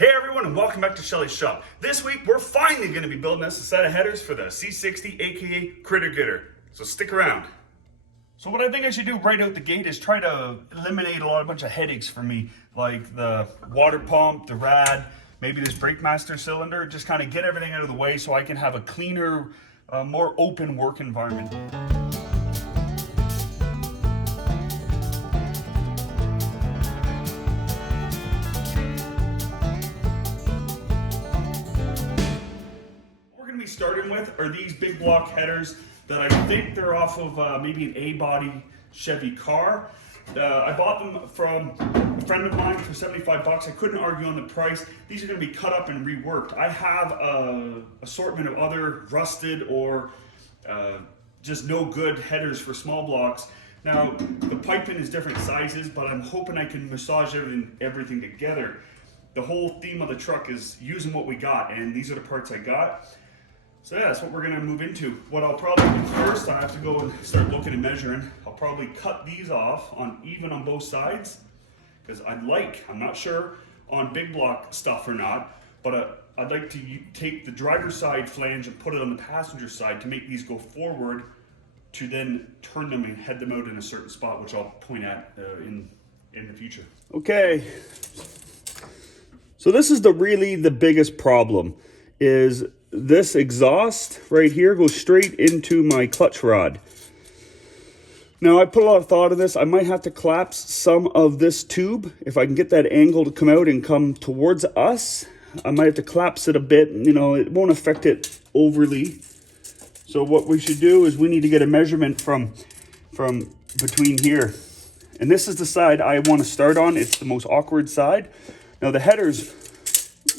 Hey everyone, and welcome back to Shelly's Shop. This week we're finally going to be building us a set of headers for the C60 aka Critter Getter. So stick around. So what I think I should do right out the gate is try to eliminate a bunch of headaches for me, like the water pump, the rad, maybe this brake master cylinder, just kind of get everything out of the way so I can have a cleaner, more open work environment. Starting with are these big block headers that I think they're off of maybe an A-body Chevy car. I bought them from a friend of mine for 75 bucks. I couldn't argue on the price. These are going to be cut up and reworked. I have an assortment of other rusted or just no good headers for small blocks. Now the piping is different sizes, but I'm hoping I can massage everything together. The whole theme of the truck is using what we got, and these are the parts I got. So yeah, that's what we're gonna move into. What I'll probably do first, I have to go and start looking and measuring. I'll probably cut these off even on both sides, because I'm not sure on big block stuff or not, but I'd like to take the driver's side flange and put it on the passenger side to make these go forward, to then turn them and head them out in a certain spot, which I'll point at in the future. Okay, so this is really the biggest problem, is this exhaust right here goes straight into my clutch rod. Now I put a lot of thought in this. I might have to collapse some of this tube. If I can get that angle to come out and come towards us, I might have to collapse it a bit. You know, it won't affect it overly. So what we should do is we need to get a measurement from between here. And this is the side I want to start on. It's the most awkward side. Now the headers,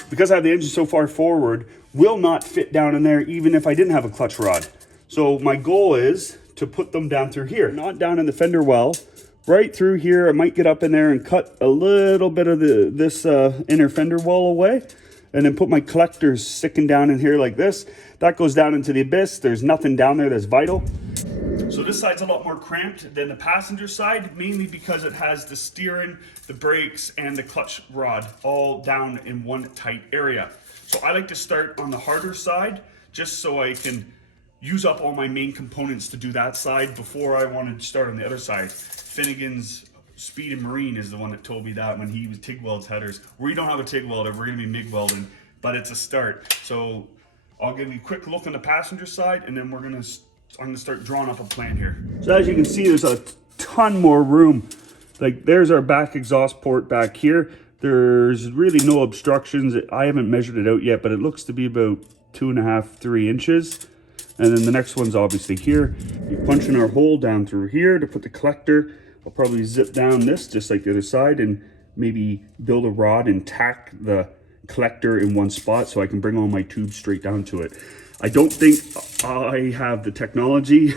because I have the engine so far forward, will not fit down in there even if I didn't have a clutch rod. So my goal is to put them down through here, not down in the fender well, right through here. I might get up in there and cut a little bit of this inner fender well away, and then put my collectors sticking down in here like this. That goes down into the abyss. There's nothing down there that's vital. So this side's a lot more cramped than the passenger side, mainly because it has the steering, the brakes, and the clutch rod all down in one tight area. So I like to start on the harder side, just so I can use up all my main components to do that side before I want to start on the other side. Finnegan's Speed and Marine is the one that told me that when he was TIG welds headers. We don't have a TIG welder, we're going to be MIG welding, but it's a start. So I'll give you a quick look on the passenger side, and then I'm going to start drawing up a plan here. So as you can see, there's a ton more room. Like there's our back exhaust port back here. There's really no obstructions. I haven't measured it out yet, but it looks to be about 2.5 to 3 inches. And then the next one's obviously here. We're punching our hole down through here to put the collector. I'll probably zip down this just like the other side and maybe build a rod and tack the collector in one spot so I can bring all my tubes straight down to it. I don't think I have the technology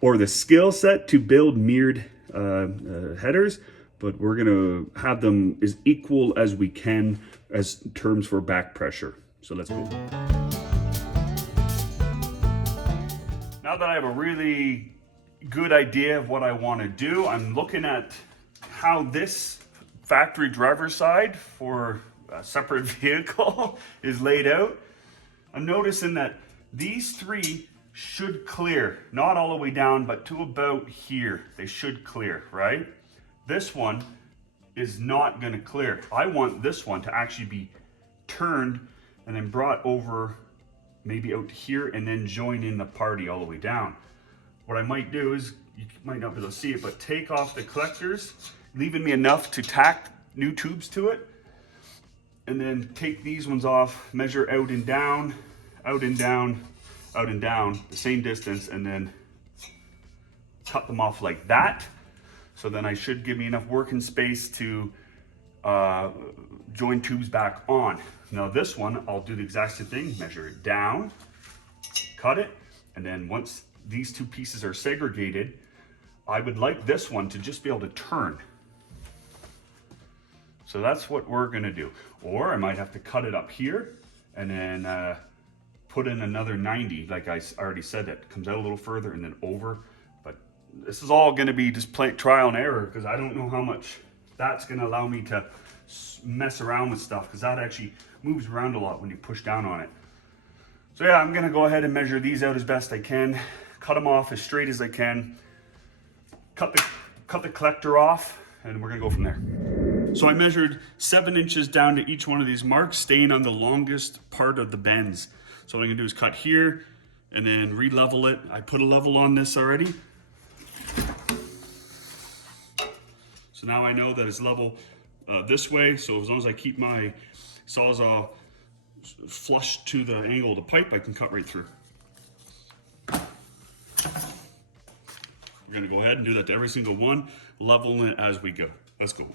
or the skill set to build mirrored headers, but we're gonna have them as equal as we can as terms for back pressure. So let's go. Now that I have a really good idea of what I want to do, I'm looking at how this factory driver's side for a separate vehicle is laid out. I'm noticing that these three should clear, not all the way down, but to about here. They should clear, right? This one is not going to clear. I want this one to actually be turned and then brought over maybe out here and then join in the party all the way down. What I might do is, you might not be able to see it, but take off the collectors, leaving me enough to tack new tubes to it, and then take these ones off, measure out and down, out and down, out and down, the same distance, and then cut them off like that. So then I should give me enough working space to join tubes back on. Now this one, I'll do the exact same thing, measure it down, cut it, and then once these two pieces are segregated, I would like this one to just be able to turn. So that's what we're gonna do. Or I might have to cut it up here and then put in another 90, like I already said, that comes out a little further and then over. But this is all gonna be just trial and error, because I don't know how much that's gonna allow me to mess around with stuff, because that actually moves around a lot when you push down on it. So yeah, I'm gonna go ahead and measure these out as best I can, cut them off as straight as I can, cut the collector off, and we're gonna go from there. So I measured 7 inches down to each one of these marks, staying on the longest part of the bends. So what I'm gonna do is cut here and then re-level it. I put a level on this already. So now I know that it's level this way. So as long as I keep my sawzall flush to the angle of the pipe, I can cut right through. We're gonna go ahead and do that to every single one, leveling it as we go. Let's go.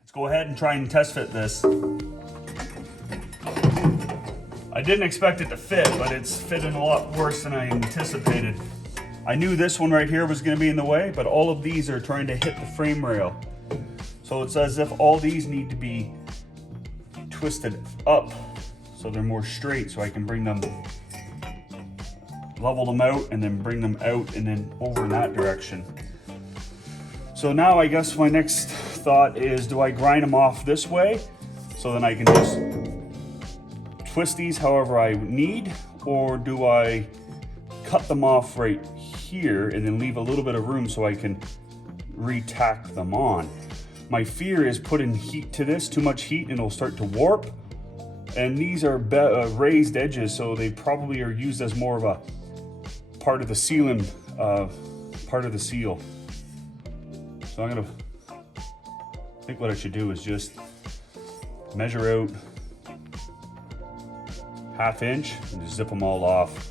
Let's go ahead and try and test fit this. I didn't expect it to fit, but it's fitting a lot worse than I anticipated. I knew this one right here was gonna be in the way, but all of these are trying to hit the frame rail. So it's as if all these need to be twisted up so they're more straight, so I can bring them, level them out, and then bring them out and then over in that direction. So now I guess my next thought is, do I grind them off this way so then I can just twist these however I need, or do I cut them off right here and then leave a little bit of room so I can re-tack them on? My fear is putting heat to this, too much heat, and it'll start to warp. And these are raised edges, so they probably are used as more of a part of the sealing, part of the seal. So I think what I should do is just measure out 1/2 inch and just zip them all off.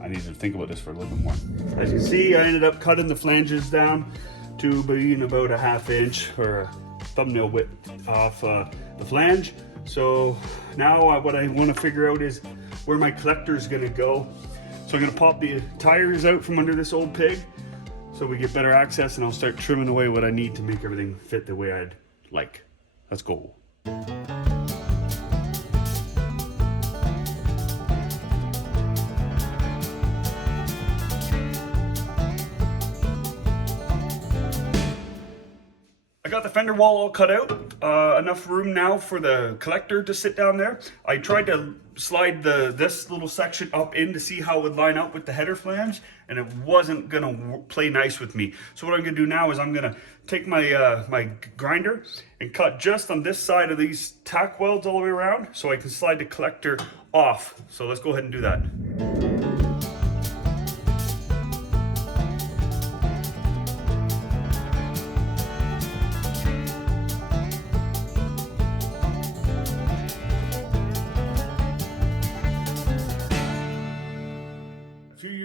I need to think about this for a little bit more. As you see, I ended up cutting the flanges down to being about 1/2 inch or a thumbnail width off the flange. So now what I want to figure out is where my collector is going to go. So I'm going to pop the tires out from under this old pig so we get better access, and I'll start trimming away what I need to make everything fit the way I'd like. Let's go. I got the fender wall all cut out, enough room now for the collector to sit down there. I tried to slide this little section up in to see how it would line up with the header flange, and it wasn't gonna play nice with me. So what I'm gonna do now is I'm gonna take my my grinder and cut just on this side of these tack welds all the way around so I can slide the collector off. So let's go ahead and do that.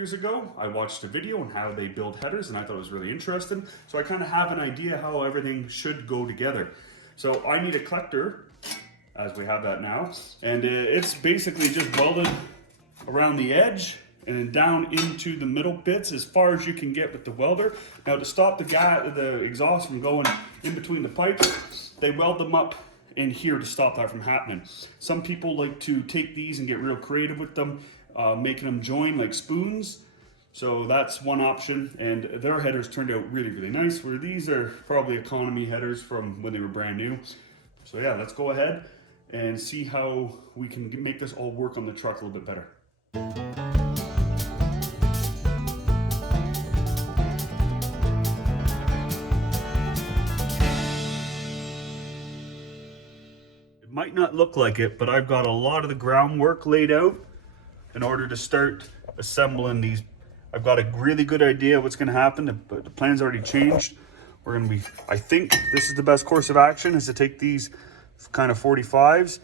Years ago, I watched a video on how they build headers, and I thought it was really interesting. So I kind of have an idea how everything should go together. So I need a collector, as we have that now, and it's basically just welded around the edge and then down into the middle bits as far as you can get with the welder. Now to stop the exhaust from going in between the pipes, they weld them up in here to stop that from happening. Some people like to take these and get real creative with them, making them join like spoons. So that's one option, and their headers turned out really, really nice, where these are probably economy headers from when they were brand new. So yeah, let's go ahead and see how we can make this all work on the truck a little bit better. It might not look like it, but I've got a lot of the groundwork laid out in order to start assembling these. I've got a really good idea of what's going to happen. The plan's already changed. We're going to be, I think this is the best course of action, is to take these kind of 45s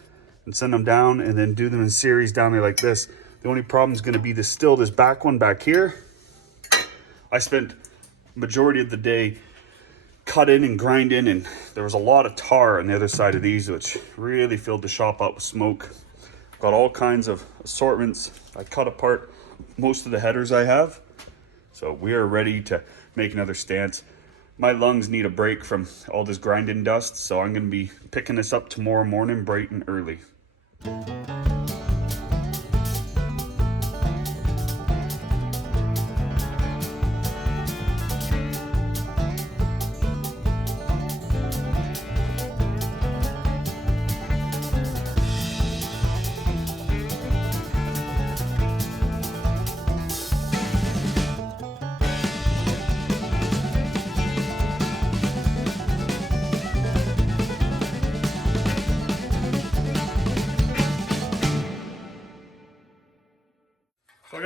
and send them down and then do them in series down there like this. The only problem is going to be this back one back here. I spent majority of the day cutting and grinding, and there was a lot of tar on the other side of these, which really filled the shop up with smoke. Got all kinds of assortments. I cut apart most of the headers I have. So we are ready to make another stance. My lungs need a break from all this grinding dust, so I'm gonna be picking this up tomorrow morning bright and early. It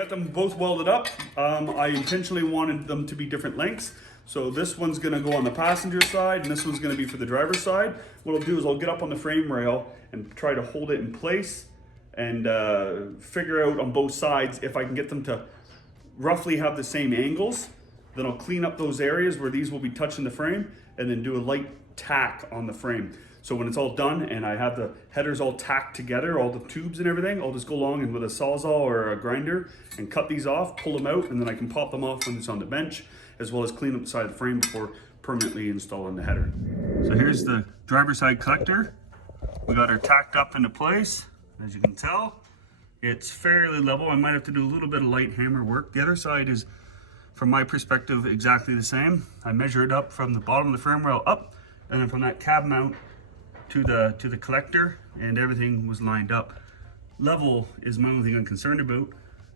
got them both welded up. I intentionally wanted them to be different lengths. So this one's gonna go on the passenger side and this one's gonna be for the driver's side. What I'll do is I'll get up on the frame rail and try to hold it in place and figure out on both sides if I can get them to roughly have the same angles. Then I'll clean up those areas where these will be touching the frame and then do a light tack on the frame. So when it's all done and I have the headers all tacked together, all the tubes and everything, I'll just go along and with a Sawzall or a grinder and cut these off, pull them out, and then I can pop them off when it's on the bench, as well as clean up the side of the frame before permanently installing the header. So here's the driver's side collector. We got her tacked up into place. As you can tell, it's fairly level. I might have to do a little bit of light hammer work. The other side is, from my perspective, exactly the same. I measure it up from the bottom of the frame rail up, and then from that cab mount to the collector, and everything was lined up. Level is my only thing I'm concerned about.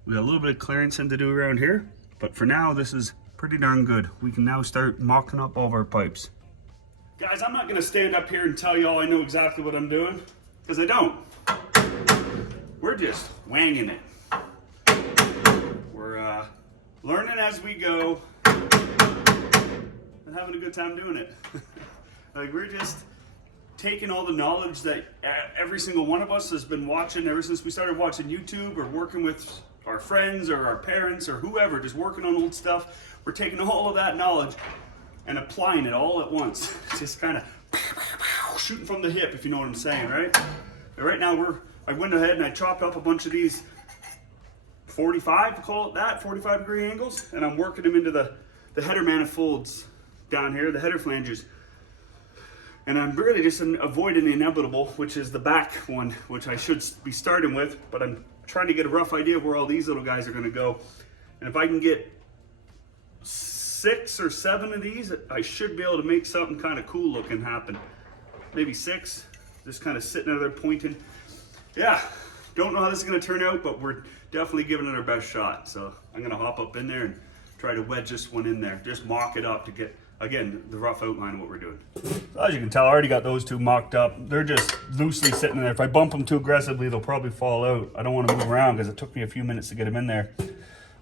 We got a little bit of clearance in to do around here, but for now this is pretty darn good. We can now start mocking up all of our pipes. Guys, I'm not gonna stand up here and tell you all I know exactly what I'm doing, because I don't. We're just wanging it. We're learning as we go and having a good time doing it. Like, we're just taking all the knowledge that every single one of us has been watching ever since we started watching YouTube or working with our friends or our parents or whoever, just working on old stuff. We're taking all of that knowledge and applying it all at once. Just kind of shooting from the hip, if you know what I'm saying, right? But right now I went ahead and I chopped up a bunch of these 45, call it that, 45 degree angles, and I'm working them into the header manifolds down here, the header flanges. And I'm really just avoiding the inevitable, which is the back one, which I should be starting with, but I'm trying to get a rough idea of where all these little guys are gonna go. And if I can get 6 or 7 of these, I should be able to make something kind of cool looking happen. Maybe 6, just kind of sitting there pointing. Yeah, don't know how this is gonna turn out, but we're definitely giving it our best shot. So I'm gonna hop up in there and try to wedge this one in there, just mock it up to get, again, the rough outline of what we're doing. So as you can tell, I already got those two mocked up. They're just loosely sitting there. If I bump them too aggressively, they'll probably fall out. I don't want to move around because it took me a few minutes to get them in there.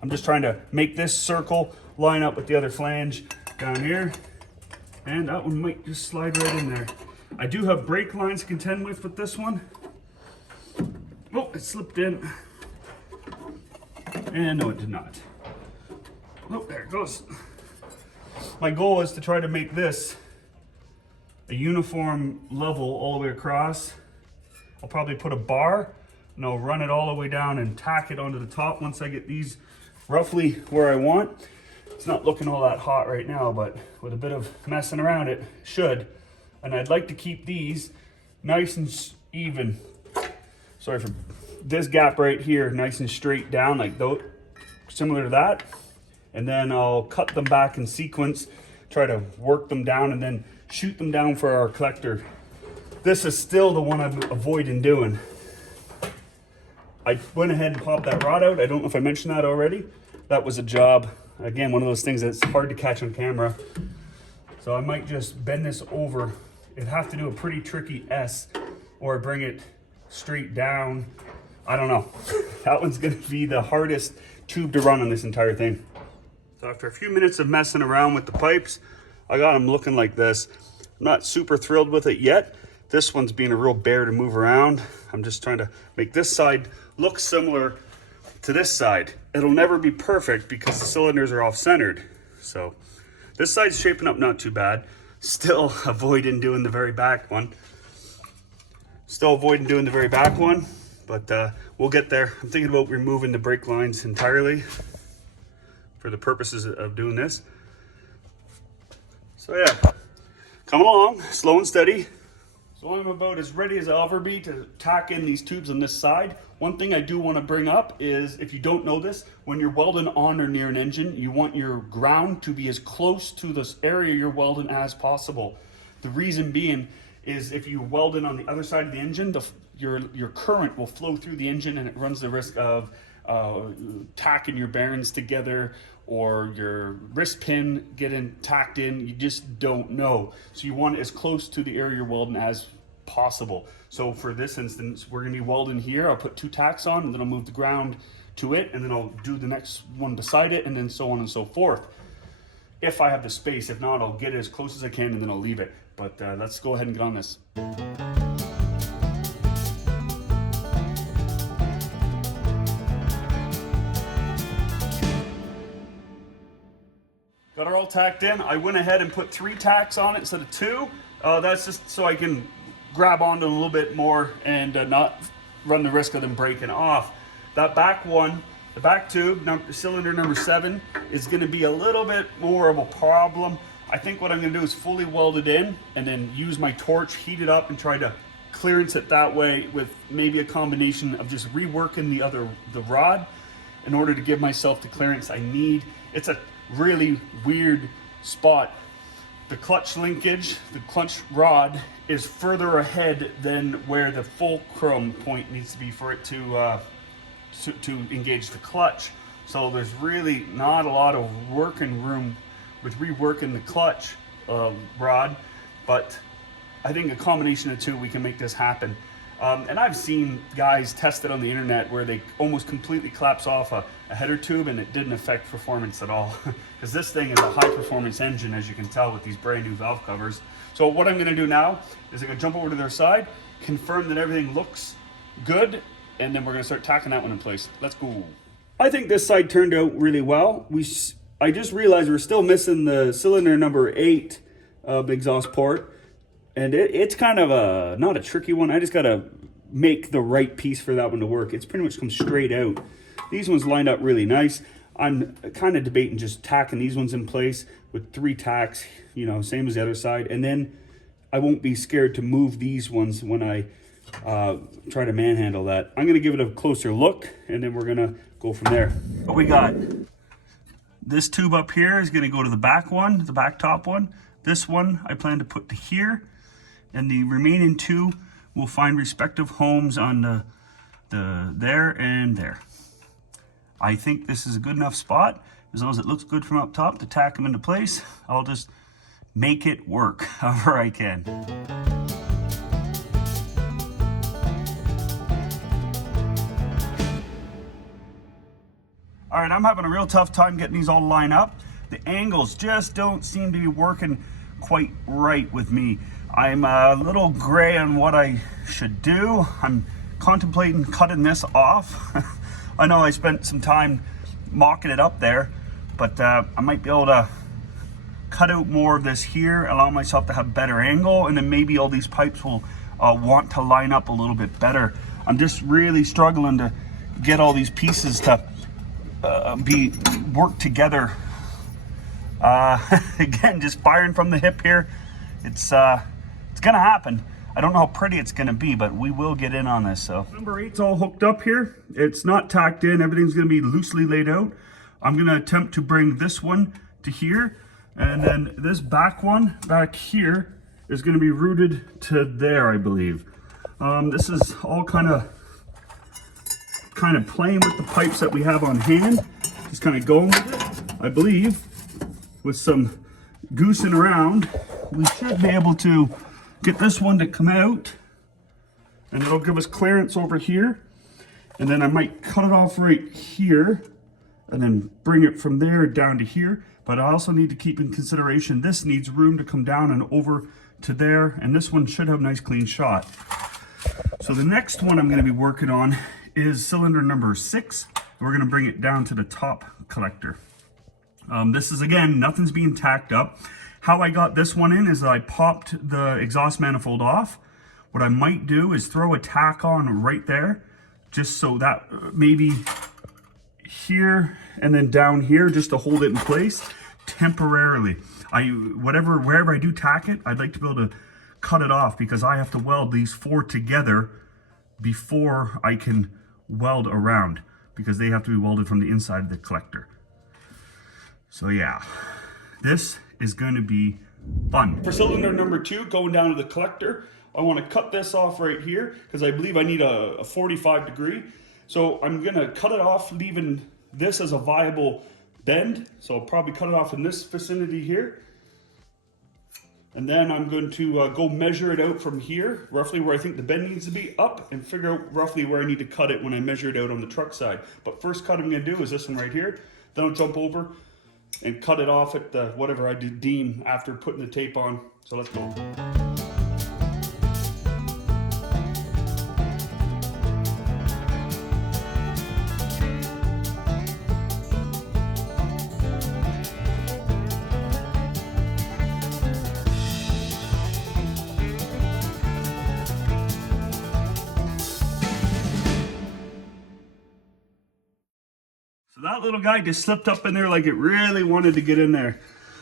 I'm just trying to make this circle line up with the other flange down here. And that one might just slide right in there. I do have brake lines to contend with this one. Oh, it slipped in. And no, it did not. Oh, there it goes. My goal is to try to make this a uniform level all the way across. I'll probably put a bar and I'll run it all the way down and tack it onto the top once I get these roughly where I want. It's not looking all that hot right now, but with a bit of messing around it should. And I'd like to keep these nice and even. Sorry for this gap right here, nice and straight down like those, similar to that. And then I'll cut them back in sequence, try to work them down and then shoot them down for our collector. This is still the one I'm avoiding doing. I went ahead and popped that rod out. I don't know if I mentioned that already. That was a job. Again, one of those things that's hard to catch on camera. So I might just bend this over. It'd have to do a pretty tricky S or bring it straight down. I don't know. That one's gonna be the hardest tube to run on this entire thing. So after a few minutes of messing around with the pipes, I got them looking like this. I'm not super thrilled with it yet. This one's being a real bear to move around. I'm just trying to make this side look similar to this side. It'll never be perfect because the cylinders are off-centered. So this side's shaping up not too bad. Still avoiding doing the very back one. But we'll get there. I'm thinking about removing the brake lines entirely for the purposes of doing this. So yeah, coming along, slow and steady. So I'm about as ready as I'll ever be to tack in these tubes on this side. One thing I do want to bring up is, if you don't know this, when you're welding on or near an engine, you want your ground to be as close to this area you're welding as possible. The reason being is if you weld in on the other side of the engine, your current will flow through the engine and it runs the risk of tacking your bearings together or your wrist pin getting tacked in. You just don't know. So you want it as close to the area you're welding as possible. So for this instance, we're gonna be welding here. I'll put 2 tacks on and then I'll move the ground to it, and then I'll do the next one beside it, and then so on and so forth. If I have the space. If not, I'll get it as close as I can and then I'll leave it. But let's go ahead and get on this. Got her all tacked in. I went ahead and put 3 tacks on it instead of 2. That's just so I can grab onto it a little bit more and not run the risk of them breaking off. That back one, the back tube, cylinder number 7, is going to be a little bit more of a problem. I think what I'm going to do is fully weld it in and then use my torch, heat it up, and try to clearance it that way with maybe a combination of just reworking the rod in order to give myself the clearance I need. It's a really weird spot. The clutch linkage, the clutch rod, is further ahead than where the fulcrum point needs to be for it to engage the clutch. So there's really not a lot of working room with reworking the clutch rod, but I think a combination of 2, we can make this happen. And I've seen guys test it on the internet where they almost completely collapse off a header tube and it didn't affect performance at all. Because this thing is a high performance engine, as you can tell with these brand new valve covers. So what I'm gonna do now is I'm gonna jump over to their side, confirm that everything looks good, and then we're gonna start tacking that one in place. Let's go. I think this side turned out really well. I just realized we're still missing the cylinder number 8 exhaust port. And it's kind of not a tricky one. I just gotta make the right piece for that one to work. It's pretty much come straight out. These ones lined up really nice. I'm kind of debating just tacking these ones in place with 3 tacks, you know, same as the other side. And then I won't be scared to move these ones when I try to manhandle that. I'm gonna give it a closer look and then we're gonna go from there. What we got? This tube up here is gonna go to the back one, the back top one. This one I plan to put to here. And the remaining 2 will find respective homes on the there and there. I think this is a good enough spot. As long as it looks good from up top to tack them into place, I'll just make it work however I can. All right, I'm having a real tough time getting these all lined up. The angles just don't seem to be working quite right with me. I'm a little gray on what I should do. I'm contemplating cutting this off. I know I spent some time mocking it up there, but I might be able to cut out more of this here, allow myself to have better angle, and then maybe all these pipes will want to line up a little bit better. I'm just really struggling to get all these pieces to work together. Again, just firing from the hip here. It's gonna happen. I don't know how pretty it's gonna be, but we will get in on this. So number 8's all hooked up here. It's not tacked in. Everything's gonna be loosely laid out. I'm gonna attempt to bring this one to here, and then this back one back here is gonna be routed to there, I believe. This is all kind of playing with the pipes that we have on hand. Just kind of going with it. I believe with some goosing around, we should be able to get this one to come out, and it'll give us clearance over here. And then I might cut it off right here and then bring it from there down to here. But I also need to keep in consideration this needs room to come down and over to there, and this one should have a nice clean shot. So the next one I'm going to be working on is cylinder number 6. We're going to bring it down to the top collector. This is, again, nothing's being tacked up. How I got this one in is I popped the exhaust manifold off. What I might do is throw a tack on right there, just so that maybe here and then down here, just to hold it in place temporarily. Wherever I do tack it, I'd like to be able to cut it off, because I have to weld these 4 together before I can weld around, because they have to be welded from the inside of the collector. So yeah, this is going to be fun. For cylinder number 2, going down to the collector, I want to cut this off right here because I believe I need a 45 degree. So I'm going to cut it off, leaving this as a viable bend. So I'll probably cut it off in this vicinity here. And then I'm going to go measure it out from here, roughly where I think the bend needs to be up, and figure out roughly where I need to cut it when I measure it out on the truck side. But first cut I'm gonna do is this one right here. Then I'll jump over and cut it off at the, whatever I deem after putting the tape on. So let's go. So that little guy just slipped up in there like it really wanted to get in there.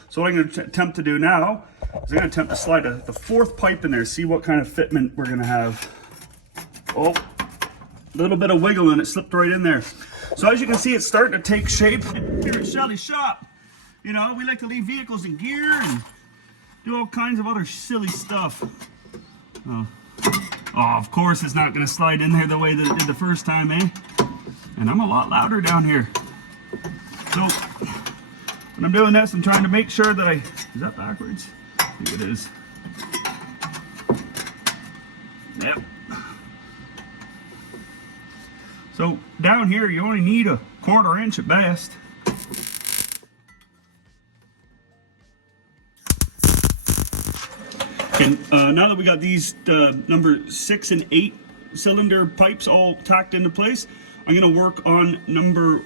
So what I'm going to attempt to do now is I'm going to attempt to slide the fourth pipe in there, see what kind of fitment we're going to have. Oh, a little bit of wiggle and it slipped right in there. So as you can see, it's starting to take shape. Here at Schelly Shop, you know, we like to leave vehicles in gear and do all kinds of other silly stuff. Oh, of course it's not going to slide in there the way that it did the first time, eh? And I'm a lot louder down here. So when I'm doing this, I'm trying to make sure that is that backwards? I think it is. Yep. So down here, you only need a 1/4 inch at best. And now that we got these number 6 and 8 cylinder pipes all tacked into place, I'm going to work on number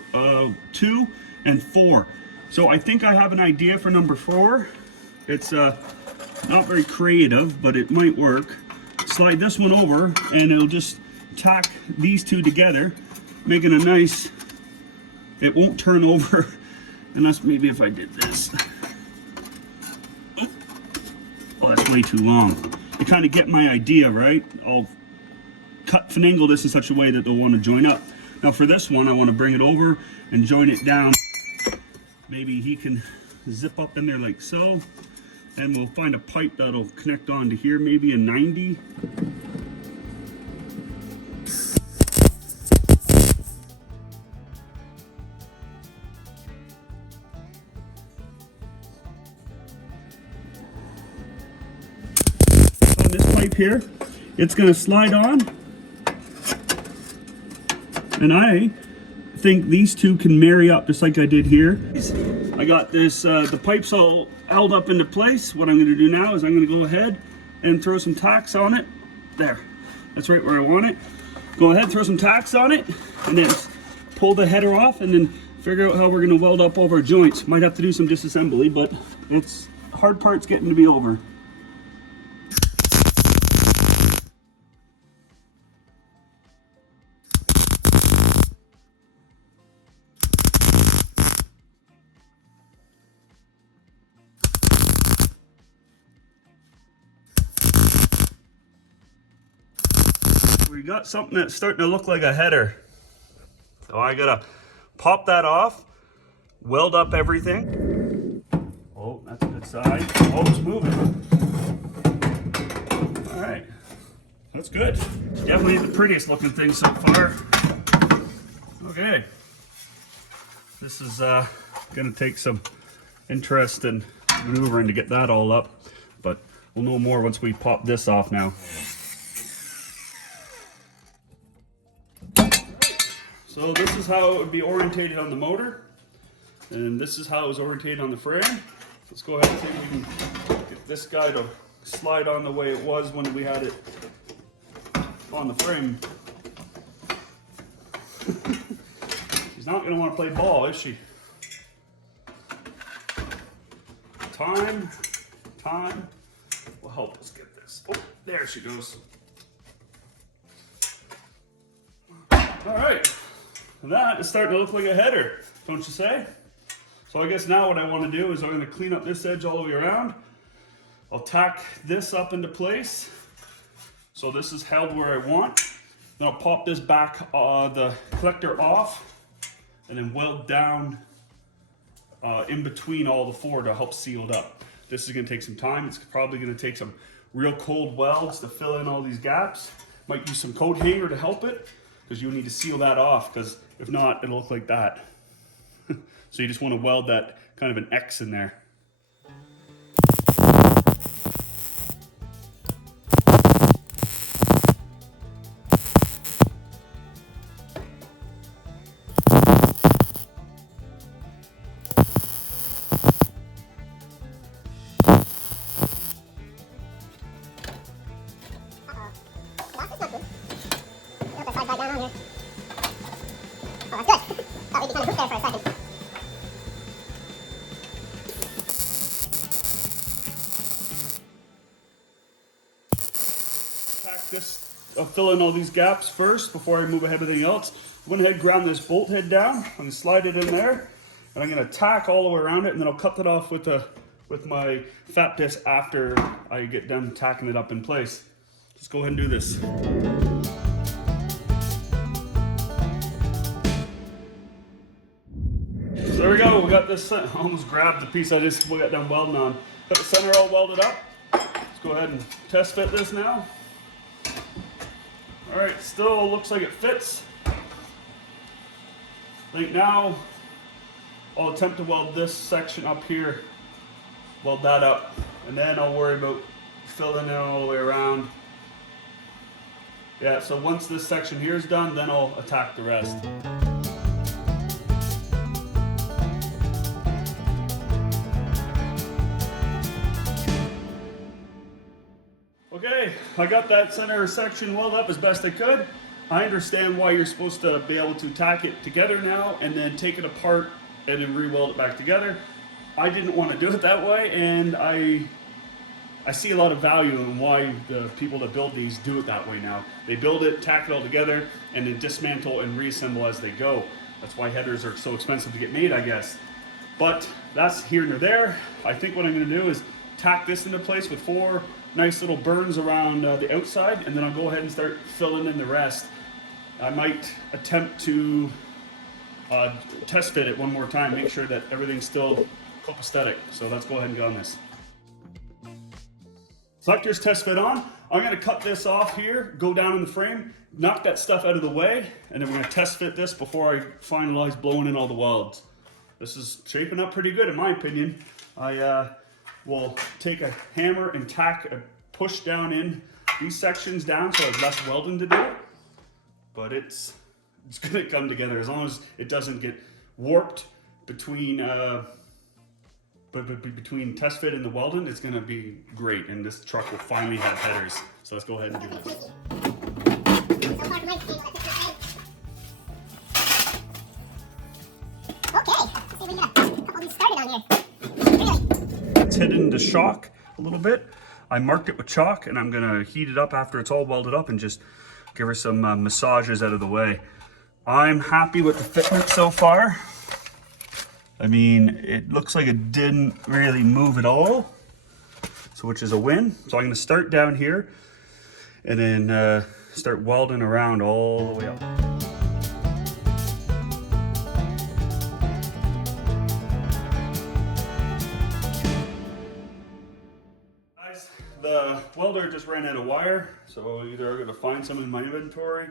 2 and 4. So I think I have an idea for number 4. It's not very creative, but it might work. Slide this one over and it'll just tack these two together, making a nice, it won't turn over unless maybe if I did this. Oh, that's way too long. You kind of get my idea, right? I'll finagle this in such a way that they'll want to join up. Now for this one, I want to bring it over and join it down. Maybe he can zip up in there like so. And we'll find a pipe that'll connect onto here, maybe a 90. On this pipe here, it's going to slide on. And I think these two can marry up just like I did here. I got this, the pipes all held up into place. What I'm going to do now is I'm going to go ahead and throw some tacks on it. There, that's right where I want it. Go ahead, throw some tacks on it, and then pull the header off, and then figure out how we're going to weld up all of our joints. Might have to do some disassembly, but it's hard part's getting to be over. We got something that's starting to look like a header. So I gotta pop that off, weld up everything. Oh, that's a good side. Oh, it's moving. All right, that's good. Definitely the prettiest looking thing so far. Okay, this is gonna take some interest and maneuvering to get that all up, but we'll know more once we pop this off now. So this is how it would be orientated on the motor, and this is how it was orientated on the frame. Let's go ahead and see if we can get this guy to slide on the way it was when we had it on the frame. She's not going to want to play ball, is she? Time will help us get this. Oh, there she goes. All right. That is starting to look like a header, don't you say? So I guess now what I want to do is I'm going to clean up this edge all the way around. I'll tack this up into place. So this is held where I want. Then I'll pop this back, the collector off, and then weld down in between all the four to help seal it up. This is going to take some time. It's probably going to take some real cold welds to fill in all these gaps. Might use some coat hanger to help it, because you'll need to seal that off, because if not, it'll look like that. So you just want to weld that kind of an X in there. tack this, fill in all these gaps first before I move ahead with anything else. Went ahead, ground this bolt head down. I'm gonna slide it in there, and I'm gonna tack all the way around it, and then I'll cut that off with my fat disc after I get done tacking it up in place. Let's go ahead and do this. So there we go, we got this, almost grabbed the piece I just got done welding on. Got the center all welded up. Let's go ahead and test fit this now. All right, still looks like it fits. I think now I'll attempt to weld this section up here, weld that up, and then I'll worry about filling it all the way around. Yeah, so once this section here is done, then I'll attack the rest. Okay, I got that center section welded up as best I could. I understand why you're supposed to be able to tack it together now and then take it apart and then re-weld it back together. I didn't want to do it that way, and I see a lot of value in why the people that build these do it that way now. They build it, tack it all together, and then dismantle and reassemble as they go. That's why headers are so expensive to get made, I guess. But that's here and there. I think what I'm gonna do is tack this into place with 4 nice little burns around the outside, and then I'll go ahead and start filling in the rest. I might attempt to test fit it one more time, make sure that everything's still copacetic. So let's go ahead and get on this. Selectors test fit on. I'm gonna cut this off here, go down in the frame, knock that stuff out of the way, and then we're gonna test fit this before I finalize blowing in all the welds. This is shaping up pretty good in my opinion. I will take a hammer and tack a push down in these sections down so I have less welding to do. But it's gonna come together as long as it doesn't get warped between between test fit and the welding. It's gonna be great, and this truck will finally have headers. So let's go ahead and do this. It's hidden the shock a little bit. I marked it with chalk, and I'm gonna heat it up after it's all welded up and just give her some massages out of the way. I'm happy with the fitment so far. I mean, it looks like it didn't really move at all, so which is a win. So I'm gonna start down here and then start welding around all the way up. Guys, the welder just ran out of wire, so either I'm gonna find some in my inventory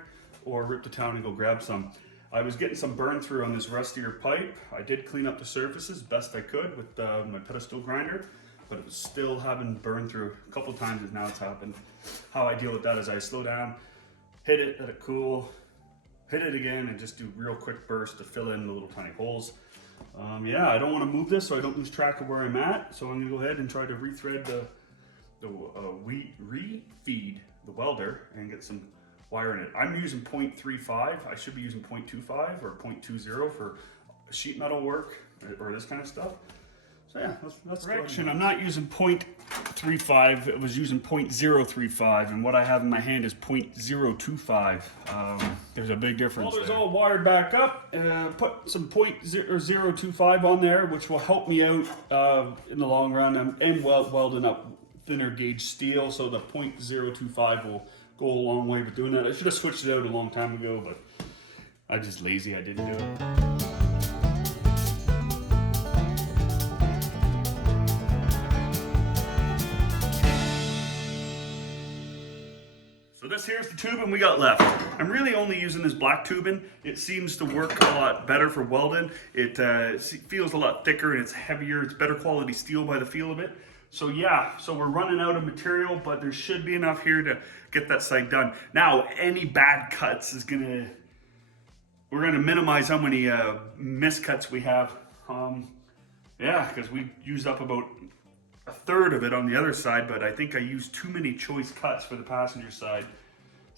or rip to town and go grab some. I was getting some burn through on this rustier pipe. I did clean up the surfaces best I could with my pedestal grinder, but it was still having burn through a couple times, and now it's happened. How I deal with that is I slow down, hit it, let it cool, hit it again, and just do real quick bursts to fill in the little tiny holes. Yeah, I don't want to move this so I don't lose track of where I'm at, so I'm gonna go ahead and try to refeed the welder and get some wire in it. I'm using 0.35. I should be using 0.25 or 0.20 for sheet metal work or this kind of stuff. So yeah, let's correction. I'm not using 0.35. It was using 0.035, and what I have in my hand is 0.025. There's a big difference. Welder's all wired back up. Put some 0.025 on there, which will help me out in the long run. And welding up thinner gauge steel, so the 0.025 will go a long way with doing that. I should have switched it out a long time ago, but I'm just lazy. I didn't do it. So this here's the tubing we got left. I'm really only using this black tubing. It seems to work a lot better for welding. It feels a lot thicker and it's heavier. It's better quality steel by the feel of it. So yeah, so we're running out of material, but there should be enough here to get that site done. Now, any bad cuts we're gonna minimize how many miscuts we have. Yeah, because we used up about a third of it on the other side, but I think I used too many choice cuts for the passenger side.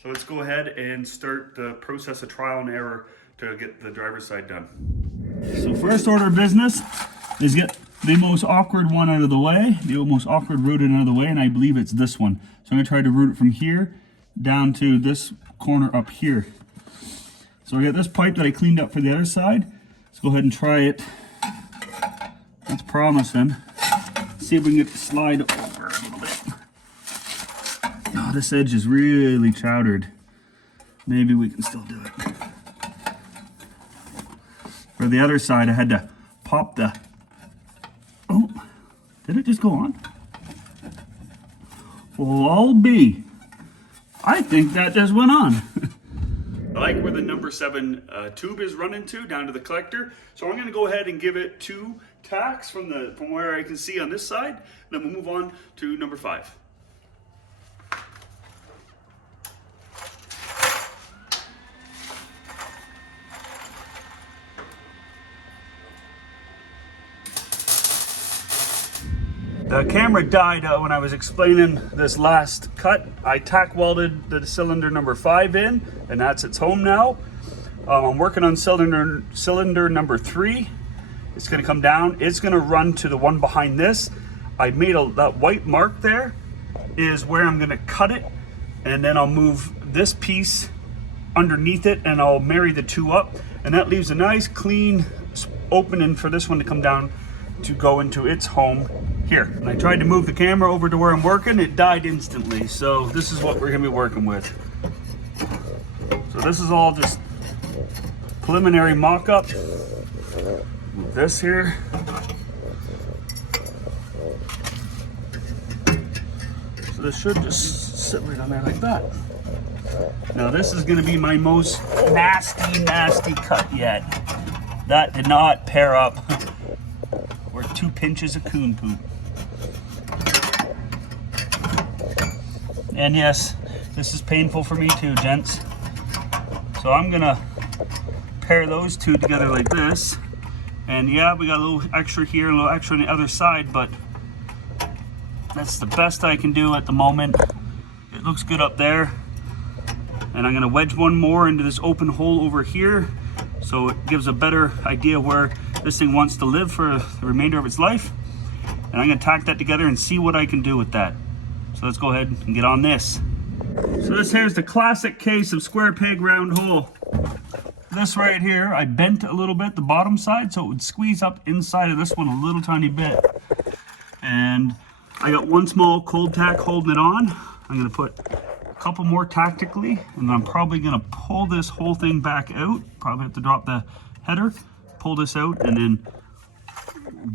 So let's go ahead and start the process of trial and error to get the driver's side done. So first order of business is get the most awkward one out of the way, the most awkward routing out of the way, and I believe it's this one. So I'm gonna try to route it from here down to this corner up here. So I got this pipe that I cleaned up for the other side. Let's go ahead and try it. It's promising. See if we can get the slide over a little bit. Oh, this edge is really chowdered. Maybe we can still do it. For the other side, I had to pop the... Oh, did it just go on? Well, I'll be. I think that just went on. I like where the number 7 tube is running to, down to the collector. So I'm going to go ahead and give it 2 tacks from where I can see on this side. Then we'll move on to number 5. The camera died when I was explaining this last cut. I tack welded the cylinder number 5 in, and that's its home now. I'm working on cylinder number 3. It's going to come down. It's going to run to the one behind this. I made that white mark there is where I'm going to cut it, and then I'll move this piece underneath it, and I'll marry the 2 up, and that leaves a nice clean opening for this one to come down to go into its home here. And I tried to move the camera over to where I'm working. It died instantly. So this is what we're going to be working with. So this is all just preliminary mock-up. Move this here. So this should just sit right on there like that. Now this is going to be my most nasty cut yet. That did not pair up. Or 2 pinches of coon poop. And yes, this is painful for me too, gents. So I'm gonna pair those 2 together like this. And yeah, we got a little extra here, a little extra on the other side, but that's the best I can do at the moment. It looks good up there. And I'm gonna wedge one more into this open hole over here, so it gives a better idea where this thing wants to live for the remainder of its life. And I'm gonna tack that together and see what I can do with that. So let's go ahead and get on this. So this here's the classic case of square peg round hole. This right here, I bent a little bit the bottom side so it would squeeze up inside of this one a little tiny bit. And I got 1 small cold tack holding it on. I'm gonna put a couple more tactically, and I'm probably gonna pull this whole thing back out. Probably have to drop the header, pull this out, and then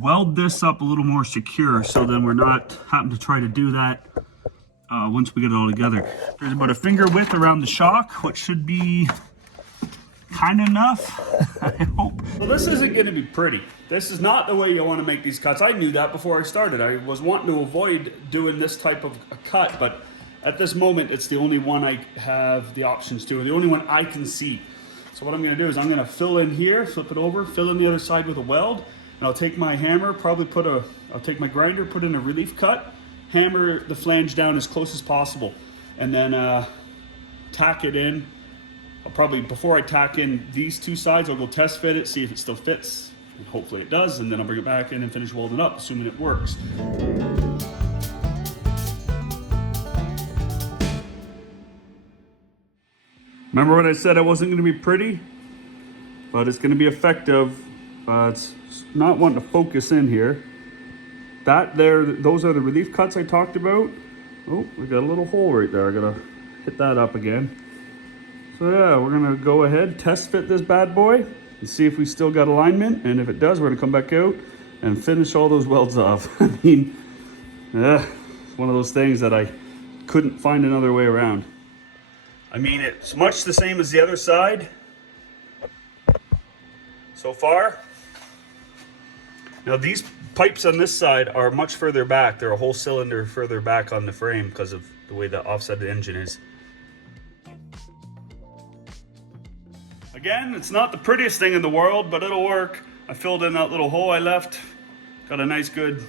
weld this up a little more secure, so then we're not having to try to do that once we get it all together. There's about a finger width around the shock, which should be kind of enough, I hope. Well, this isn't going to be pretty. This is not the way you want to make these cuts. I knew that before I started. I was wanting to avoid doing this type of a cut, but at this moment, it's the only one I have the options to, or the only one I can see. So what I'm going to do is I'm going to fill in here, flip it over, fill in the other side with a weld, and I'll take my hammer, I'll take my grinder, put in a relief cut, hammer the flange down as close as possible, and then tack it in. I'll probably, before I tack in these 2 sides, I'll go test fit it, see if it still fits, and hopefully it does, and then I'll bring it back in and finish welding up, assuming it works. Remember when I said I wasn't going to be pretty? But it's going to be effective. It's not wanting to focus in here. Those are the relief cuts I talked about. Oh, we got a little hole right there. I gotta hit that up again. So yeah, we're gonna go ahead, test fit this bad boy, and see if we still got alignment. And if it does, we're gonna come back out and finish all those welds off. I mean, it's one of those things that I couldn't find another way around. I mean, it's much the same as the other side so far. Now these pipes on this side are much further back. They're a whole cylinder further back on the frame because of the way the offset of the engine is. Again, it's not the prettiest thing in the world, but it'll work. I filled in that little hole I left. Got a nice good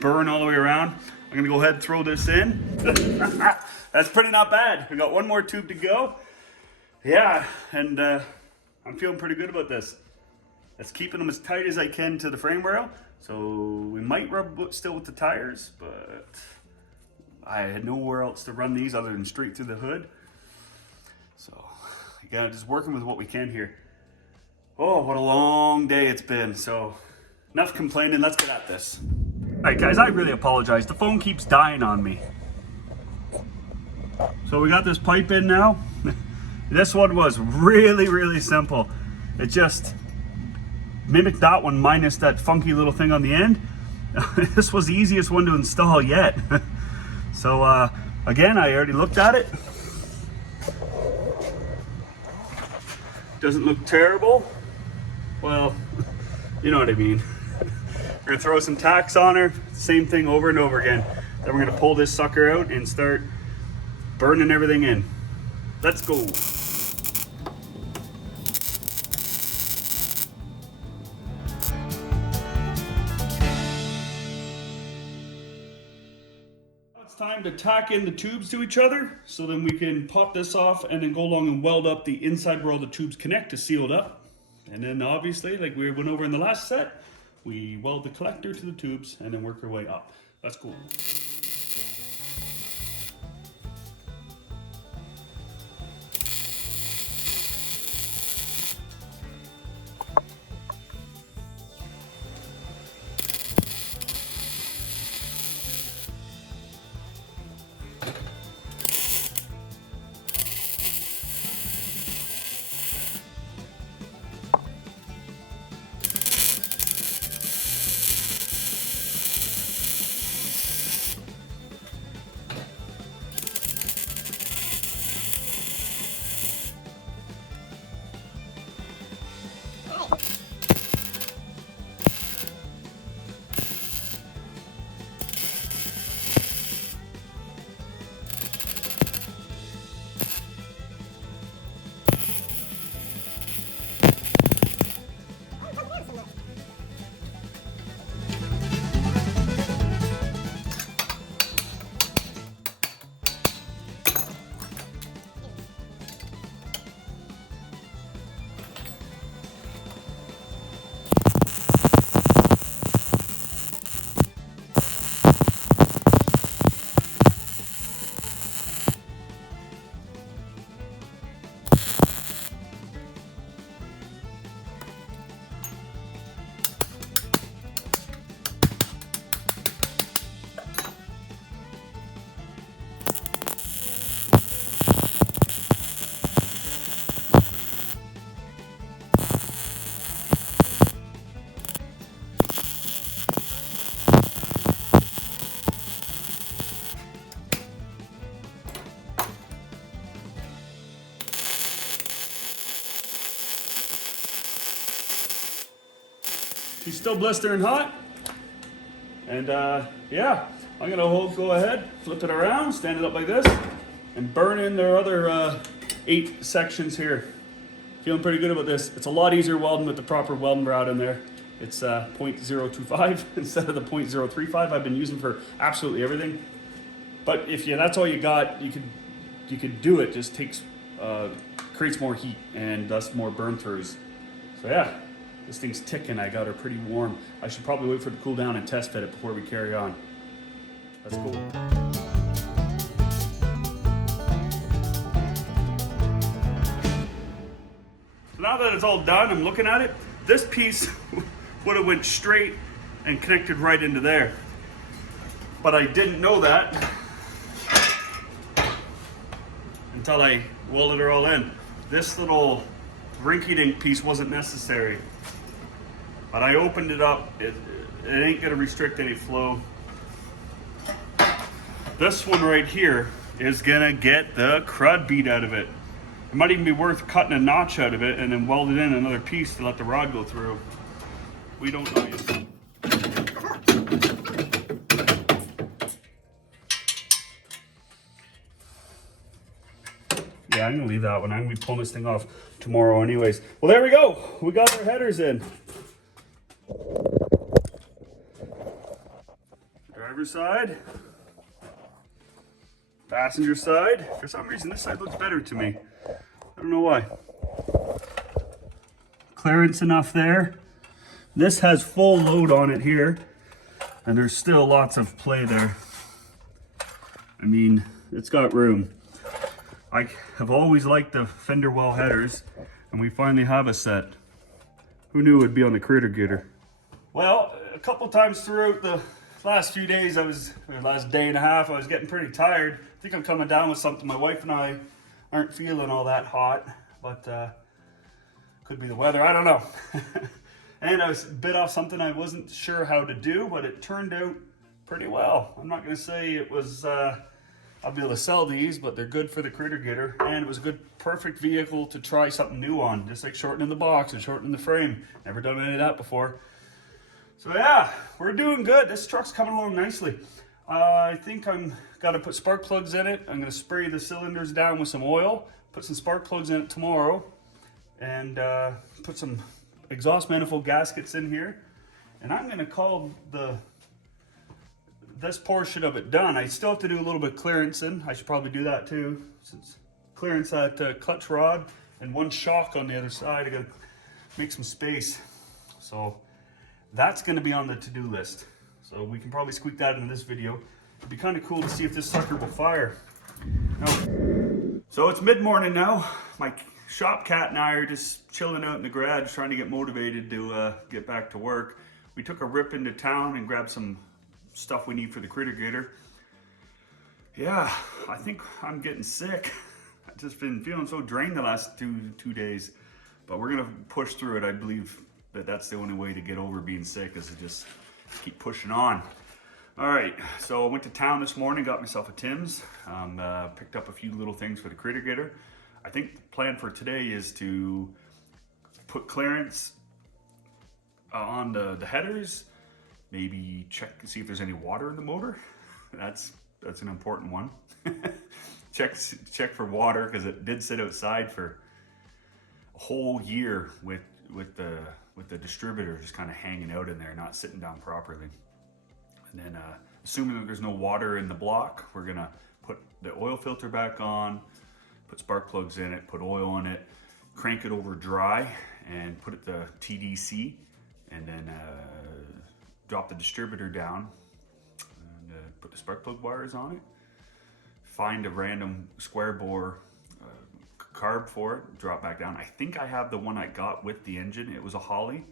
burn all the way around. I'm gonna go ahead and throw this in. That's pretty not bad. We got 1 more tube to go. Yeah, and I'm feeling pretty good about this. It's keeping them as tight as I can to the frame rail. So we might rub still with the tires, but I had nowhere else to run these other than straight through the hood. So again, just working with what we can here. Oh, what a long day it's been. So enough complaining, let's get at this. All right guys, I really apologize. The phone keeps dying on me. So we got this pipe in now. This one was really simple. It just mimicked that one minus that funky little thing on the end. This was the easiest one to install yet. So again, I already looked at it. Doesn't look terrible. Well, you know what I mean. We're gonna throw some tacks on her, same thing over and over again. Then we're gonna pull this sucker out and start burning everything in. Let's go. It's time to tack in the tubes to each other, so then we can pop this off and then go along and weld up the inside where all the tubes connect to seal it up. And then obviously, like we went over in the last set, we weld the collector to the tubes and then work our way up. That's cool. She's still blistering hot. And yeah, I'm gonna go ahead, flip it around, stand it up like this, and burn in their other 8 sections here. Feeling pretty good about this. It's a lot easier welding with the proper welding rod in there. It's 0.025 instead of the 0.035 I've been using for absolutely everything. But if that's all you got, you could do it. Just takes creates more heat and thus more burn throughs. So yeah. This thing's ticking. I got her pretty warm. I should probably wait for it to cool down and test fit it before we carry on. That's cool. So now that it's all done, I'm looking at it. This piece would have went straight and connected right into there. But I didn't know that until I welded her all in. This little rinky-dink piece wasn't necessary. But I opened it up, it ain't gonna restrict any flow. This one right here is gonna get the crud beat out of it. It might even be worth cutting a notch out of it and then welding in another piece to let the rod go through. We don't know yet. Yeah, I'm gonna leave that one. I'm gonna be pulling this thing off tomorrow anyways. Well, there we go. We got our headers in. Driver's side. Passenger side. For some reason, this side looks better to me. I don't know why. Clearance enough there. This has full load on it here, and there's still lots of play there. I mean, it's got room. I have always liked the FenderWell headers, and we finally have a set. Who knew it would be on the Critter Getter? Well, a couple times throughout the last few days, last day and a half, I was getting pretty tired. I think I'm coming down with something. My wife and I aren't feeling all that hot, but could be the weather, I don't know. And I was bit off something I wasn't sure how to do, but it turned out pretty well. I'm not gonna say it was, I'll be able to sell these, but they're good for the Critter Getter, and it was a good, perfect vehicle to try something new on, just like shortening the box and shortening the frame. Never done any of that before. So yeah, we're doing good. This truck's coming along nicely. I think I'm gotta put spark plugs in it. I'm gonna spray the cylinders down with some oil, put some spark plugs in it tomorrow, and put some exhaust manifold gaskets in here. And I'm gonna call this portion of it done. I still have to do a little bit of clearance in. I should probably do that too, since clearance that clutch rod and one shock on the other side. I gotta make some space. So that's gonna be on the to-do list. So we can probably squeak that into this video. It'd be kind of cool to see if this sucker will fire. So it's mid-morning now. My shop cat and I are just chilling out in the garage trying to get motivated to get back to work. We took a rip into town and grabbed some stuff we need for the Critter Getter. Yeah, I think I'm getting sick. I've just been feeling so drained the last two days, but we're gonna push through it. I believe that that's the only way to get over being sick, is to just keep pushing on. All right, so I went to town this morning, got myself a Tim's, picked up a few little things for the Critter Getter. I think the plan for today is to put clearance on the headers, maybe check to see if there's any water in the motor. That's an important one. check for water, because it did sit outside for a whole year with the distributor just kind of hanging out in there, not sitting down properly. And then assuming that there's no water in the block, we're gonna put the oil filter back on, put spark plugs in it, put oil in it, crank it over dry, and put it to TDC, and then drop the distributor down, and put the spark plug wires on it, find a random square bore carb for it, drop back down. I think I have the one I got with the engine. It was a Holly,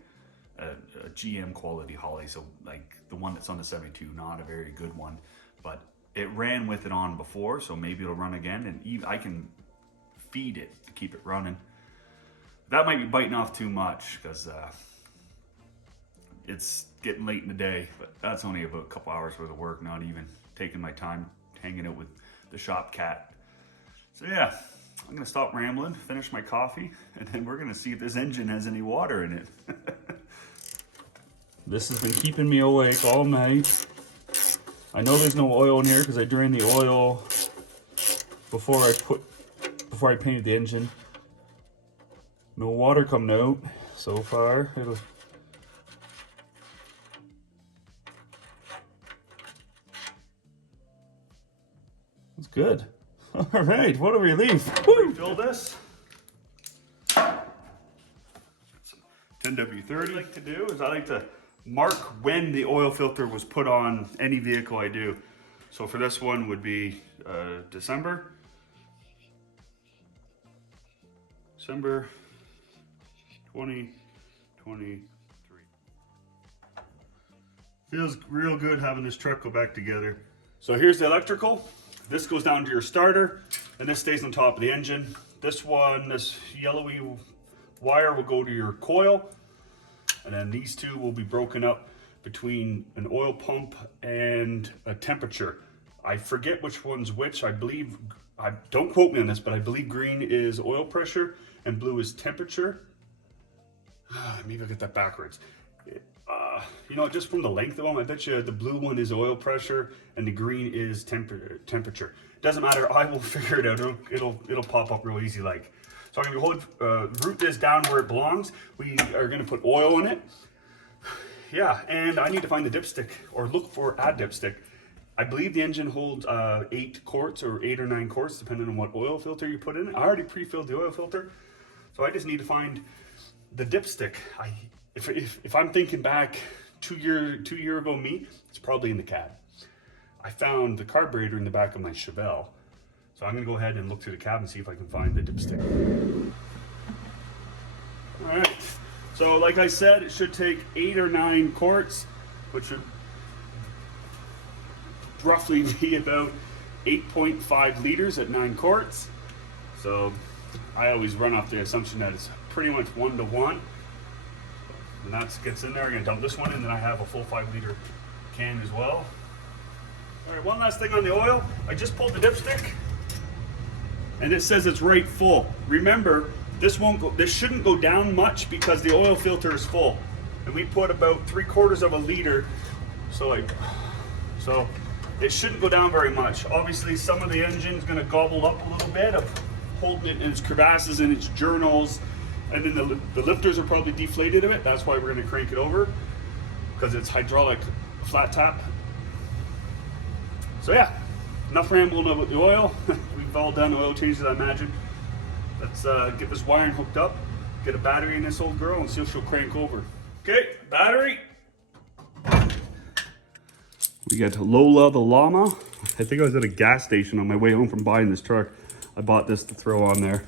a GM quality Holly, so like the one that's on the 72, not a very good one, but it ran with it on before, so maybe it'll run again, and I can feed it to keep it running. That might be biting off too much, because it's getting late in the day, but that's only about a couple hours worth of work, not even taking my time hanging out with the shop cat. So yeah, I'm gonna stop rambling, finish my coffee, and then we're gonna see if this engine has any water in it. This has been keeping me awake all night. I know there's no oil in here because I drained the oil before I painted the engine. No water coming out so far. That's good. All right, what a relief. Refill this. 10W30. What I like to do is I like to mark when the oil filter was put on any vehicle I do. So for this one would be December 2023. Feels real good having this truck go back together. So here's the electrical. This goes down to your starter, and this stays on top of the engine. This yellowy wire will go to your coil, and then these two will be broken up between an oil pump and a temperature. I forget which one's which. I believe, don't quote me on this, but I believe green is oil pressure and blue is temperature. Maybe I'll get that backwards. You know, just from the length of them, I bet you the blue one is oil pressure and the green is temperature. Doesn't matter, I will figure it out. It'll pop up real easy like. So I'm gonna root this down where it belongs. We are gonna put oil in it. Yeah, and I need to find the dipstick, or look for a dipstick. I believe the engine holds 8 quarts or 8 or 9 quarts, depending on what oil filter you put in it. I already pre-filled the oil filter, so I just need to find the dipstick. If I'm thinking back two year ago me, it's probably in the cab. I found the carburetor in the back of my Chevelle. So I'm gonna go ahead and look through the cab and see if I can find the dipstick. All right, so like I said, it should take 8 or 9 quarts, which would roughly be about 8.5 liters at 9 quarts. So I always run off the assumption that it's pretty much 1 to 1. And that gets in there. I'm gonna dump this one, and then I have a full 5-liter can as well. All right, one last thing on the oil. I just pulled the dipstick, and it says it's right full. Remember, this shouldn't go down much because the oil filter is full, and we put about 3/4 of a liter. So it shouldn't go down very much. Obviously, some of the engine's gonna gobble up a little bit of holding it in its crevasses and its journals, and then the lifters are probably deflated a bit. That's why we're gonna crank it over, because it's hydraulic flat tap. So yeah, enough rambling about the oil. We've all done oil changes, I imagine. Let's get this wiring hooked up, get a battery in this old girl, and see if she'll crank over. Okay, battery. We got Lola the llama. I think I was at a gas station on my way home from buying this truck. I bought this to throw on there.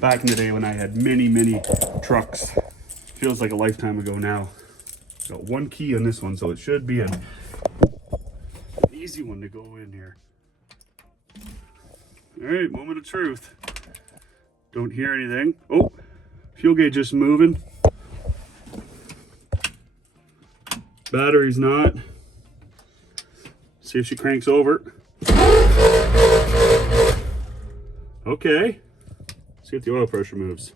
Back in the day when I had many trucks. Feels like a lifetime ago now. Got 1 key on this one, so it should be an easy one to go in here. All right, moment of truth. Don't hear anything. Oh, fuel gauge just moving. Battery's not. See if she cranks over. Okay. See if the oil pressure moves.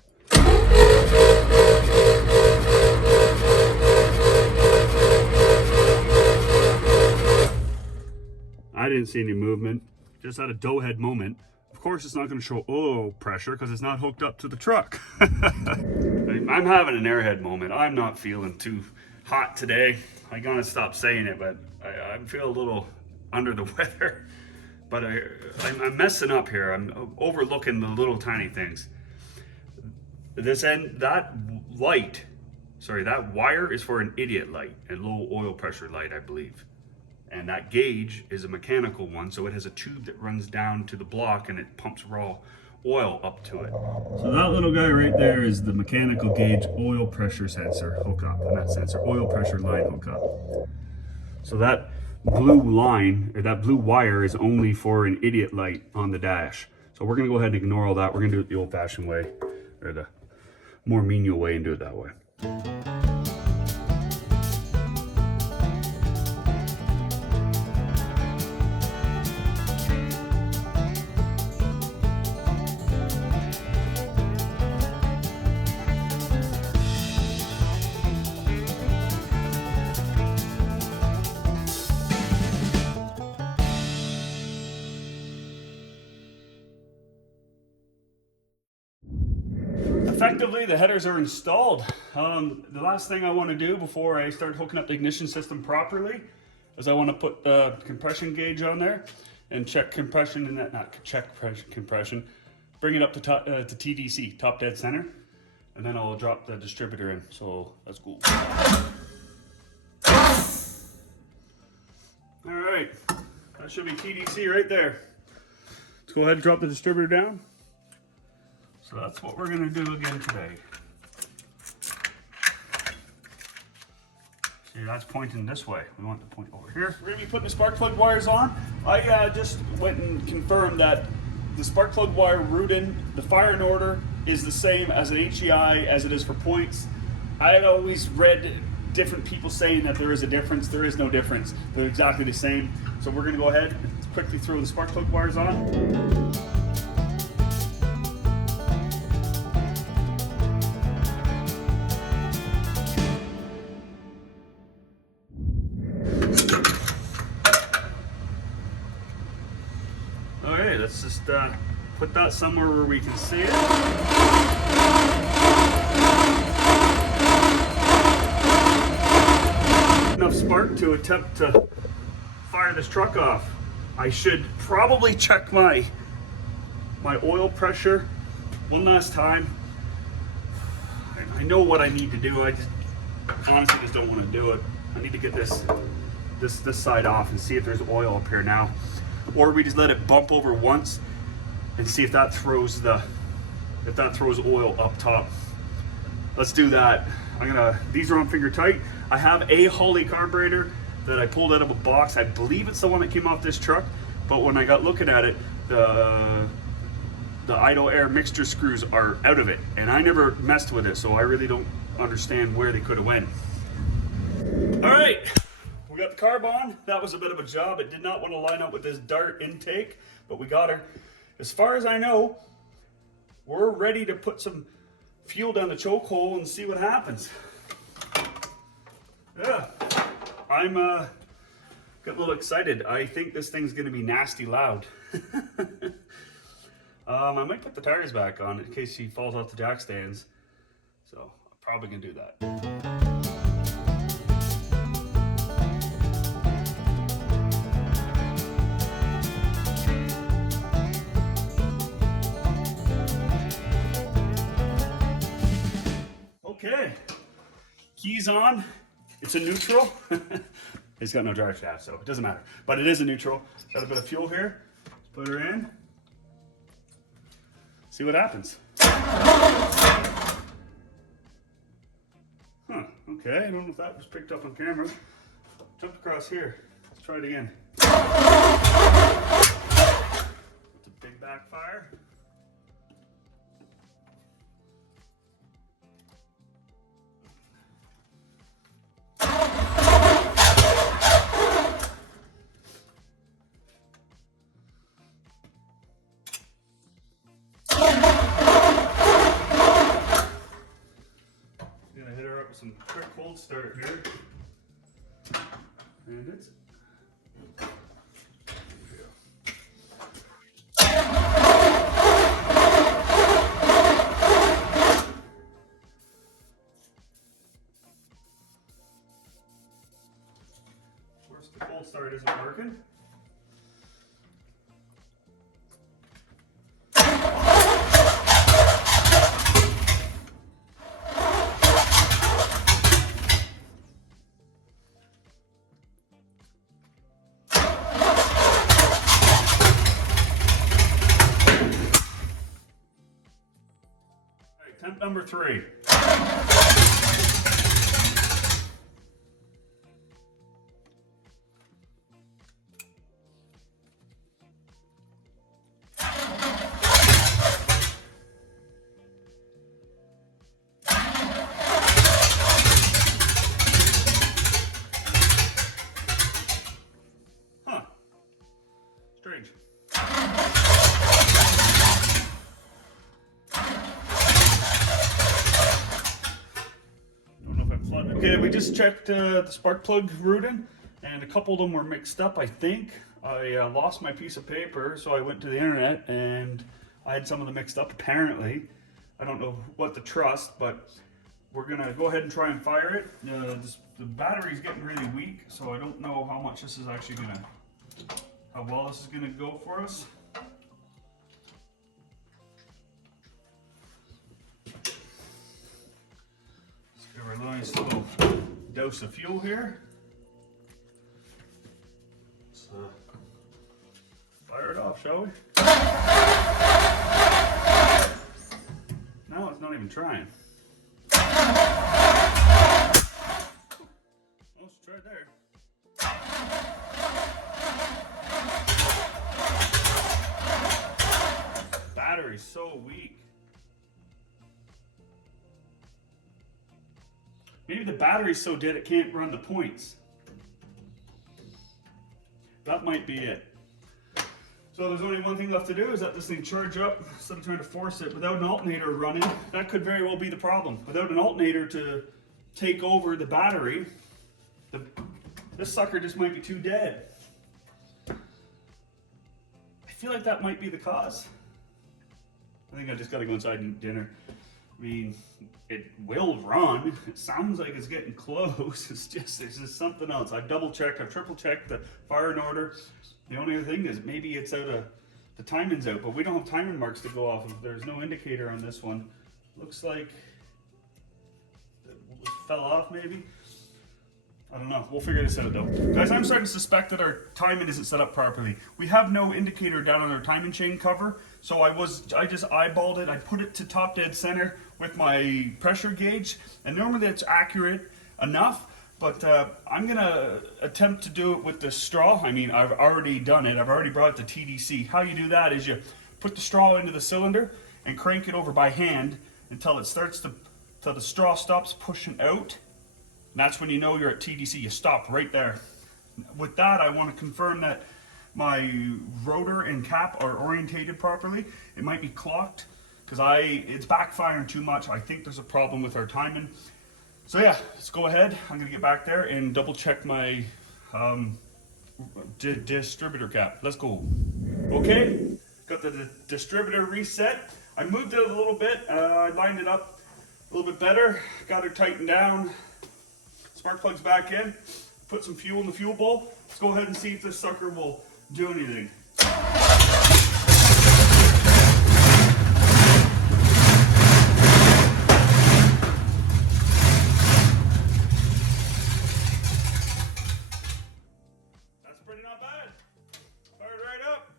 I didn't see any movement. Just had a dough head moment. Of course, it's not going to show oil pressure because it's not hooked up to the truck. I'm having an airhead moment. I'm not feeling too hot today. I gotta stop saying it, but I feel a little under the weather. But I'm messing up here. I'm overlooking the little tiny things. This end, that wire is for an idiot light and low oil pressure light, I believe. And that gauge is a mechanical one, so it has a tube that runs down to the block and it pumps raw oil up to it. So that little guy right there is the mechanical gauge oil pressure sensor hookup, and that sensor oil pressure line hookup. So that blue line, or that blue wire, is only for an idiot light on the dash. So we're gonna go ahead and ignore all that. We're gonna do it the old-fashioned way, or the more menial way, and do it that way. Effectively, the headers are installed. The last thing I want to do before I start hooking up the ignition system properly is I want to put the compression gauge on there and check compression, and not check compression, bring it up to TDC, top dead center, and then I'll drop the distributor in. So that's cool. All right, that should be TDC right there. Let's go ahead and drop the distributor down. So that's what we're gonna do again today. See, that's pointing this way. We want to point over here. We're gonna be putting the spark plug wires on. I just went and confirmed that the spark plug wire routing, the firing order, is the same as an HEI as it is for points. I had always read different people saying that there is a difference. There is no difference. They're exactly the same. So we're gonna go ahead and quickly throw the spark plug wires on. Okay, let's just put that somewhere where we can see it. Enough spark to attempt to fire this truck off. I should probably check my oil pressure one last time. I know what I need to do. I just honestly just don't want to do it. I need to get this side off and see if there's oil up here now. or we just let it bump over once and see if that throws oil up top. Let's do that. These are on finger tight. I have a Holley carburetor that I pulled out of a box. I believe it's the one that came off this truck, but when I got looking at it, the idle air mixture screws are out of it, and I never messed with it, so I really don't understand where they could have went. All right, we got the carb on. That was a bit of a job. It did not want to line up with this dart intake, but we got her. As far as I know, we're ready to put some fuel down the choke hole and see what happens. Yeah, I'm got a little excited. I think this thing's gonna be nasty loud. I might put the tires back on in case she falls off the jack stands. So I'm probably gonna do that. Okay, keys on. It's a neutral. It's got no drive shaft, so it doesn't matter. But it is a neutral. Got a bit of fuel here. Let's put her in. See what happens. Huh, okay, I don't know if that was picked up on camera. Jumped across here. Let's try it again. It's a big backfire. Some quick cold start here, and it's of course the cold start isn't working. Attempt number 3. Huh. Strange. Okay, we just checked the spark plug routing, and a couple of them were mixed up, I think. I lost my piece of paper, so I went to the internet, and I had some of them mixed up, apparently. I don't know what to trust, but we're going to go ahead and try and fire it. The battery's getting really weak, so I don't know how much this is actually going to, how well this is going to go for us. Give her a nice little dose of fuel here. Let's fire it off, shall we? No, it's not even trying. Oh, let's try it there. Battery's so weak. Maybe the battery's so dead it can't run the points. That might be it. So there's only one thing left to do, is let this thing charge up instead of trying to force it. Without an alternator running, that could very well be the problem. Without an alternator to take over the battery, this sucker just might be too dead. I feel like that might be the cause. I think I just gotta go inside and eat dinner. I mean, it will run. It sounds like it's getting close. It's just something else. I've double checked, I've triple checked the fire in order. The only other thing is maybe it's out of, the timing's out, but we don't have timing marks to go off of. There's no indicator on this one. Looks like it fell off maybe. I don't know. We'll figure this out though. Guys, I'm starting to suspect that our timing isn't set up properly. We have no indicator down on our timing chain cover, so I just eyeballed it. I put it to top dead center with my pressure gauge, and normally it's accurate enough, but I'm gonna attempt to do it with the straw. I mean, I've already done it. I've already brought it to TDC. How you do that is you put the straw into the cylinder and crank it over by hand until it starts to, till the straw stops pushing out. And that's when you know you're at TDC. You stop right there. With that, I want to confirm that my rotor and cap are orientated properly. It might be clocked because it's backfiring too much. I think there's a problem with our timing. So yeah, let's go ahead. I'm gonna get back there and double check my distributor cap. Let's go. Okay, got the distributor reset. I moved it a little bit. I lined it up a little bit better. Got her tightened down. Spark plugs back in. Put some fuel in the fuel bowl. Let's go ahead and see if this sucker will do anything. That's pretty not bad. Fired right up.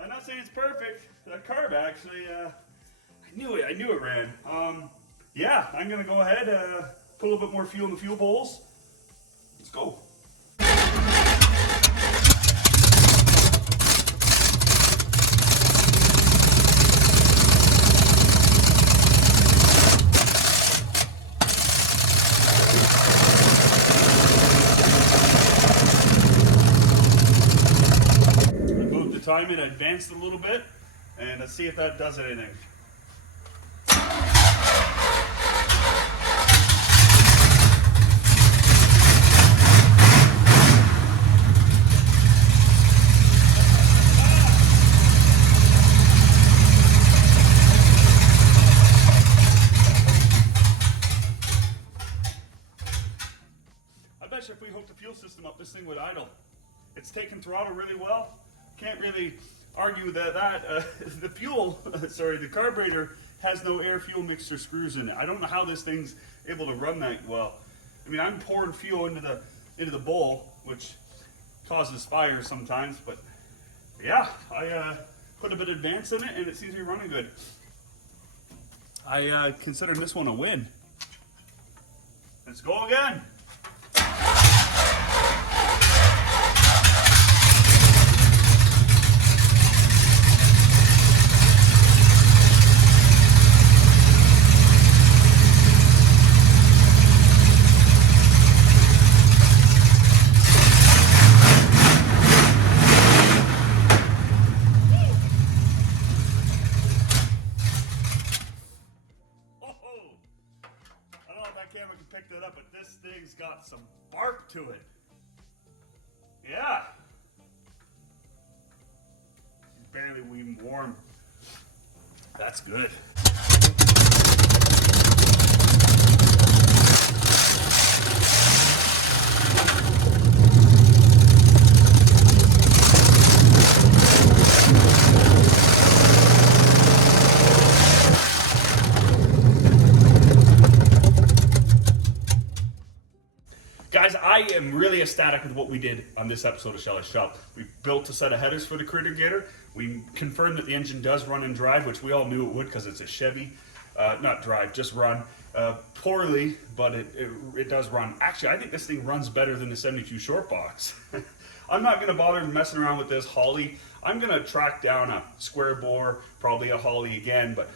I'm not saying it's perfect. That carb actually, I knew it ran. Yeah, I'm gonna go ahead, put a little bit more fuel in the fuel bowls. Let's go. I moved the timing, advanced a little bit, and let's see if that does anything. If we hook the fuel system up, this thing would idle. It's taking throttle really well. Can't really argue that the fuel, sorry, the carburetor has no air fuel mixture screws in it. I don't know how this thing's able to run that well. I mean, I'm pouring fuel into the bowl, which causes fires sometimes, but yeah, I put a bit of advance in it and it seems to be running good. I consider this one a win. Let's go again. Camera can pick that up, but this thing's got some bark to it. Yeah. It's barely even warm. That's good. Guys, I am really ecstatic with what we did on this episode of Schelly's Shop. We built a set of headers for the Critter Gator. We confirmed that the engine does run and drive, which we all knew it would because it's a Chevy. Not drive, just run. Poorly, but it does run. Actually, I think this thing runs better than the 72 short box. I'm not going to bother messing around with this Holly. I'm going to track down a square bore, probably a Holly again, but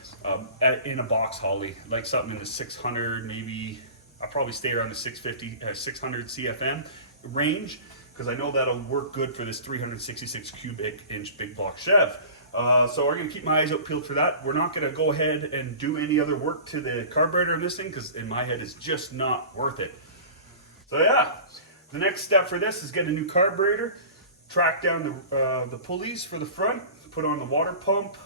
in a box Holly, like something in the 600, maybe. I'll probably stay around the 650, 600 CFM range because I know that'll work good for this 366 cubic inch big block Chev. So I'm going to keep my eyes out peeled for that. We're not going to go ahead and do any other work to the carburetor in this thing because in my head it's just not worth it. So yeah, the next step for this is get a new carburetor, track down the pulleys for the front, put on the water pump,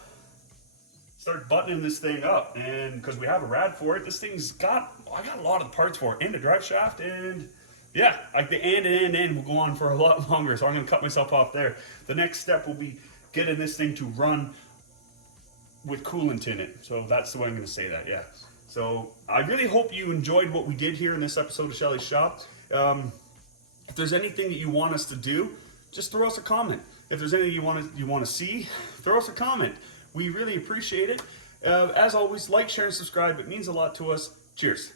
start buttoning this thing up, and because we have a rad for it, this thing's got, I got a lot of the parts for it, and a drive shaft, and yeah, like the and will go on for a lot longer, so I'm going to cut myself off there. The next step will be getting this thing to run with coolant in it, so that's the way I'm going to say that, yeah. So I really hope you enjoyed what we did here in this episode of Schelly's Shop. If there's anything that you want us to do, just throw us a comment. If there's anything you want to see, throw us a comment. We really appreciate it. As always, like, share, and subscribe. It means a lot to us. Cheers.